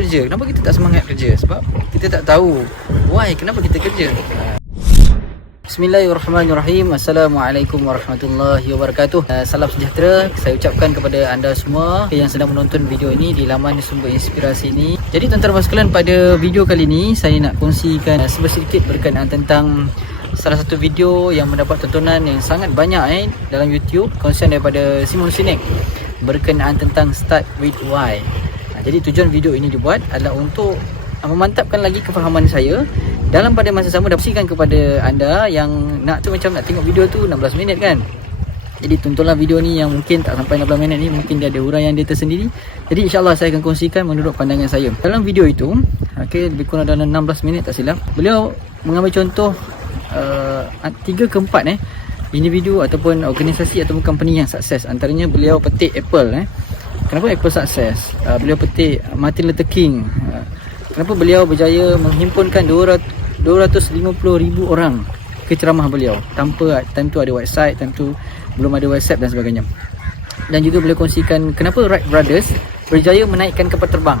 kerja. Kenapa kita tak semangat kerja? Sebab kita tak tahu why, kenapa kita kerja. Bismillahirrahmanirrahim. Assalamualaikum warahmatullahi wabarakatuh. Salam sejahtera saya ucapkan kepada anda semua yang sedang menonton video ini di laman sumber inspirasi ini. Jadi tuan-tuan dan sekalian, pada video kali ini saya nak kongsikan sedikit berkenaan tentang salah satu video yang mendapat tontonan yang sangat banyak dalam YouTube, kongsian daripada Simon Sinek berkenaan tentang start with why. Jadi tujuan video ini dibuat adalah untuk memantapkan lagi kefahaman saya dalam pada masa sama dapatkan kepada anda yang nak tengok video tu 16 minit kan. Jadi tontonlah video ni yang mungkin tak sampai 16 minit ni, mungkin dia ada huraian dia tersendiri. Jadi insyaAllah saya akan kongsikan menurut pandangan saya. Dalam video itu, lebih kurang dalam 16 minit tak silap, beliau mengambil contoh 3 ke 4 individu ataupun organisasi ataupun company yang sukses. Antaranya beliau petik Apple. Kenapa Apple sukses? Beliau petik Martin Luther King. Kenapa beliau berjaya menghimpunkan 250,000 orang ke ceramah beliau tanpa time tu ada website, time tu belum ada WhatsApp dan sebagainya. Dan juga beliau kongsikan kenapa Wright Brothers berjaya menaikkan kapal terbang.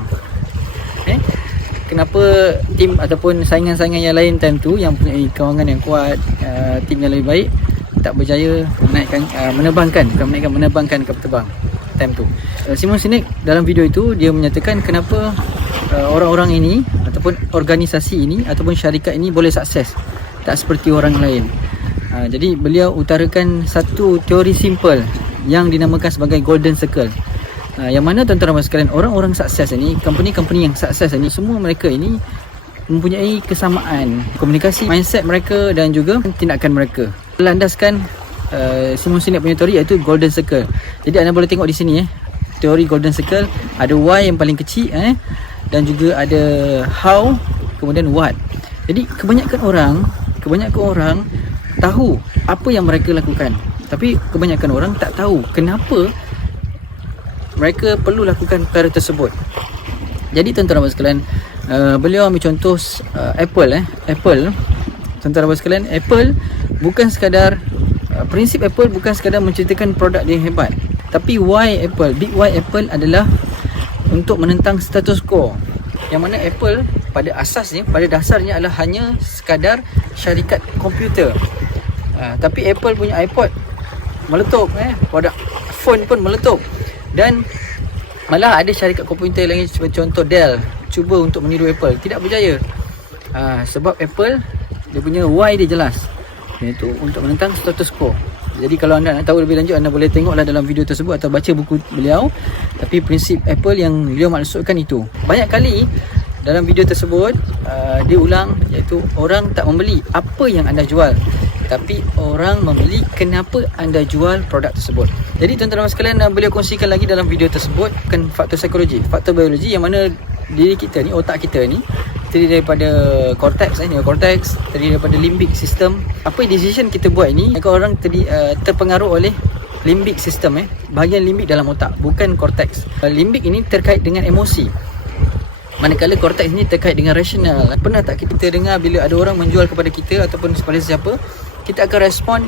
Kenapa tim ataupun saingan-saingan yang lain time tu yang punya kewangan yang kuat, tim yang lebih baik tak berjaya menerbangkan kapal terbang time tu. Simon Sinek dalam video itu dia menyatakan kenapa orang-orang ini ataupun organisasi ini ataupun syarikat ini boleh sukses tak seperti orang lain. Jadi beliau utarakan satu teori simple yang dinamakan sebagai Golden Circle. Yang mana tuan-tuan dan sekalian, orang-orang sukses ini, company-company yang sukses ini, semua mereka ini mempunyai kesamaan komunikasi, mindset mereka dan juga tindakan mereka. Landaskan Simon Sinek punya teori iaitu Golden Circle. Jadi anda boleh tengok di sini teori Golden Circle, ada why yang paling kecil dan juga ada how, kemudian what. Jadi kebanyakan orang tahu apa yang mereka lakukan, tapi kebanyakan orang tak tahu kenapa mereka perlu lakukan perkara tersebut. Jadi tuan-tuan dan sekalian, beliau ambil contoh Apple. Tuan-tuan dan sekalian, Apple bukan sekadar prinsip Apple bukan sekadar menceritakan produk dia hebat, tapi big why Apple adalah untuk menentang status quo. Yang mana Apple pada dasarnya adalah hanya sekadar syarikat komputer. Tapi Apple punya iPod meletup, produk phone pun meletup. Dan malah ada syarikat komputer lain seperti contoh Dell cuba untuk meniru Apple, tidak berjaya. Sebab Apple dia punya why dia jelas, iaitu untuk menentang status quo. Jadi kalau anda nak tahu lebih lanjut, anda boleh tengoklah dalam video tersebut atau baca buku beliau. Tapi prinsip Apple yang beliau maksudkan itu banyak kali dalam video tersebut dia ulang, iaitu orang tak membeli apa yang anda jual, tapi orang membeli kenapa anda jual produk tersebut. Jadi tuan-tuan dan sekalian, beliau kongsikan lagi dalam video tersebut kan faktor psikologi, faktor biologi, yang mana diri kita ni, otak kita ni terdiri daripada cortex, neocortex, terdiri daripada limbic system. Apa decision kita buat ini, orang terpengaruh oleh limbic system, bahagian limbik dalam otak, bukan cortex. Limbik ini terkait dengan emosi, manakala cortex ini terkait dengan rasional. Pernah tak kita dengar bila ada orang menjual kepada kita ataupun kepada sesiapa, kita akan respon,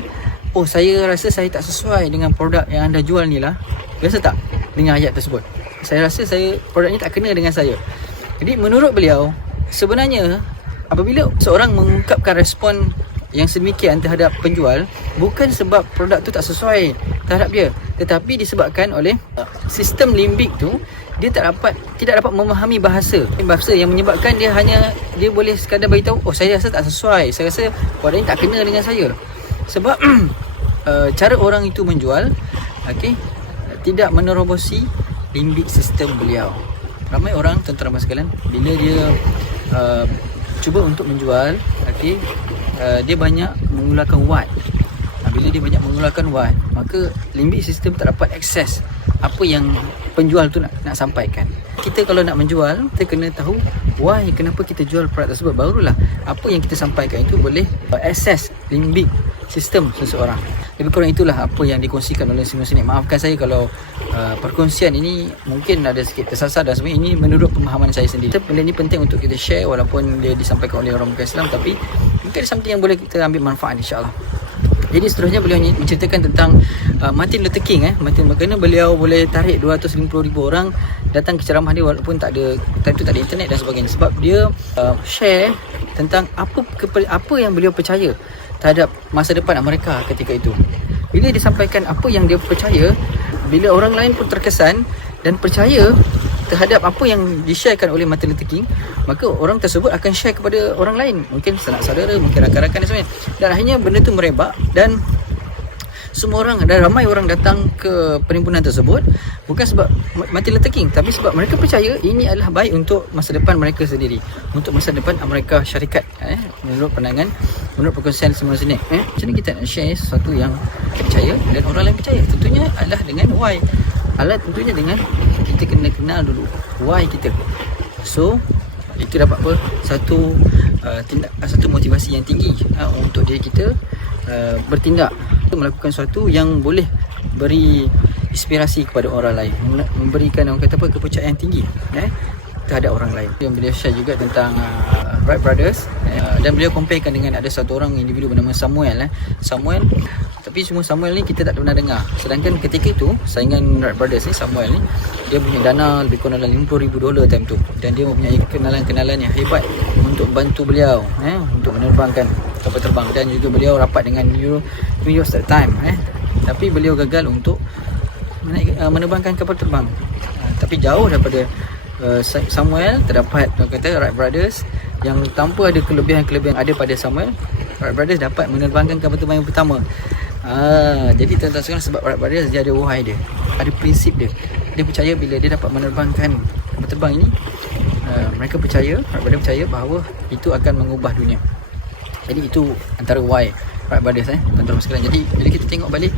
oh saya rasa saya tak sesuai dengan produk yang anda jual ni lah. Biasa tak dengar ayat tersebut? Saya rasa produk ni tak kena dengan saya. Jadi menurut beliau, sebenarnya apabila seorang mengungkapkan respon yang sedemikian terhadap penjual, bukan sebab produk tu tak sesuai terhadap dia, tetapi disebabkan oleh sistem limbik tu dia tidak dapat memahami bahasa yang menyebabkan dia boleh sekadar beritahu, oh saya rasa tak sesuai, saya rasa produk ni tak kena dengan saya. Sebab cara orang itu menjual tidak menerobosi limbik sistem beliau. Ramai orang, tuan-tuan dan sekalian, bila dia cuba untuk menjual, dia banyak mengeluarkan what. Bila dia banyak mengeluarkan what, maka limbik sistem tak dapat akses apa yang penjual tu nak sampaikan. Kita kalau nak menjual, kita kena tahu why, kenapa kita jual produk tersebut. Barulah apa yang kita sampaikan itu boleh akses limbik sistem seseorang. Lebih kurang itulah apa yang dikongsikan oleh Simon Sinek. Maafkan saya kalau perkongsian ini mungkin ada sedikit tersasar dan sebenarnya ini menurut pemahaman saya sendiri. Benda ini penting untuk kita share walaupun dia disampaikan oleh orang bukan Islam, tapi mungkin ada something yang boleh kita ambil manfaat, insyaAllah. Jadi seterusnya beliau menceritakan tentang Martin Luther King. Martin, bagaimana beliau boleh tarik 250,000 orang datang ke ceramah dia walaupun tak ada internet dan sebagainya. Sebab dia share tentang apa yang beliau percaya terhadap masa depan Amerika ketika itu. Bila disampaikan apa yang dia percaya, bila orang lain pun terkesan dan percaya terhadap apa yang di-sharekan oleh Martin Luther King, maka orang tersebut akan share kepada orang lain, mungkin sanak saudara, mungkin rakan-rakan dan sebagainya. Dan akhirnya benda tu merebak dan semua orang dan ramai orang datang ke perhimpunan tersebut bukan sebab Martin Luther King, tapi sebab mereka percaya ini adalah baik untuk masa depan mereka sendiri, untuk masa depan Amerika Syarikat. Menurut pandangan, menurut perkongsian semua sini, macam mana kita nak share sesuatu yang kita percaya dan orang lain percaya? Tentunya adalah dengan why. Tentunya dengan kita kena kenal dulu why kita. So itu dapat apa? Satu motivasi yang tinggi untuk diri kita bertindak, melakukan sesuatu yang boleh beri inspirasi kepada orang lain, memberikan orang kata apa, kepercayaan tinggi terhadap orang lain. Yang beliau share juga tentang Wright Brothers, dan beliau comparekan dengan ada satu orang individu bernama Samuel. Tapi semua Samuel ni kita tak pernah dengar. Sedangkan ketika itu saingan Wright Brothers ni, Samuel ni, dia punya dana lebih kurang dalam $50,000 time tu, dan dia mempunyai kenalan-kenalan yang hebat untuk bantu beliau untuk menerbangkan kapal terbang. Dan juga beliau rapat dengan New York Star Times, tapi beliau gagal untuk menerbangkan kapal terbang. Tapi jauh daripada Samuel terdapat kata Wright Brothers yang tanpa ada kelebihan-kelebihan ada pada Samuel, Wright Brothers dapat menerbangkan kapal terbang yang pertama. Jadi tuan-tuan sekalian, sebab Wright Brothers dia ada wahai dia, ada prinsip dia. Dia percaya bila dia dapat menerbangkan kapal terbang ini, mereka percaya, Wright Brothers percaya bahawa itu akan mengubah dunia. Jadi itu antara why Wright Brothers, tuan-tuan sekalian. Jadi bila kita tengok balik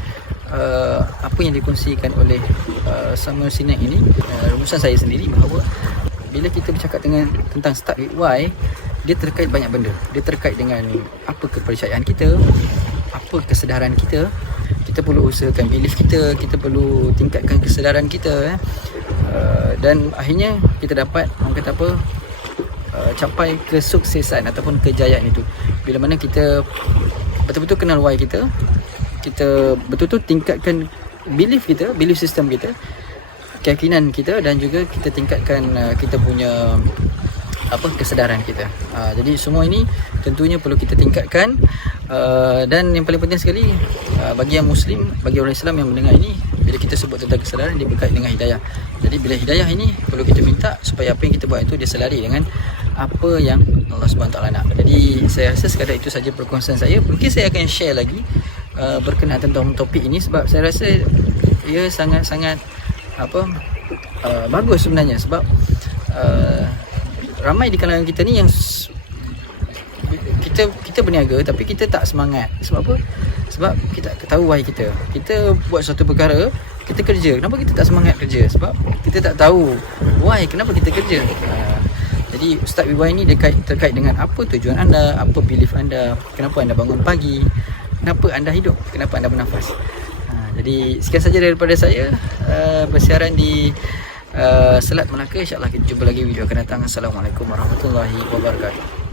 apa yang dikongsikan oleh Samuel Sinek ini, rumusan saya sendiri bahawa bila kita bercakap tentang start with why, dia terkait banyak benda. Dia terkait dengan apa kepercayaan kita, apa kesedaran kita. Kita perlu usahakan belief kita, kita perlu tingkatkan kesedaran kita, dan akhirnya kita dapat, orang kata apa, capai kesuksesan ataupun kejayaan itu. Bila mana kita betul-betul kenal why kita, kita betul-betul tingkatkan belief kita, belief system kita, keyakinan kita, dan juga kita tingkatkan kita punya kesedaran kita. Jadi semua ini tentunya perlu kita tingkatkan, dan yang paling penting sekali bagi yang Muslim, bagi orang Islam yang mendengar ini, bila kita sebut tentang kesedaran, dia berkait dengan hidayah. Jadi bila hidayah ini perlu kita minta supaya apa yang kita buat itu dia selari dengan apa yang Allah SWT nak. Jadi saya rasa sekadar itu saja perkongsian saya. Mungkin saya akan share lagi berkenaan tentang topik ini, sebab saya rasa ia sangat-sangat bagus sebenarnya. Sebab ramai di kalangan kita ni yang kita berniaga tapi kita tak semangat. Sebab apa? Sebab kita tahu why kita buat suatu perkara, kita kerja. Kenapa kita tak semangat kerja? Sebab kita tak tahu why, kenapa kita kerja. Jadi start with why ni terkait dengan apa tujuan anda, apa belief anda, kenapa anda bangun pagi, kenapa anda hidup, kenapa anda bernafas. Jadi sekian saja daripada saya bersiaran di Selat Melaka. InsyaAllah kita jumpa lagi video akan datang. Assalamualaikum warahmatullahi wabarakatuh.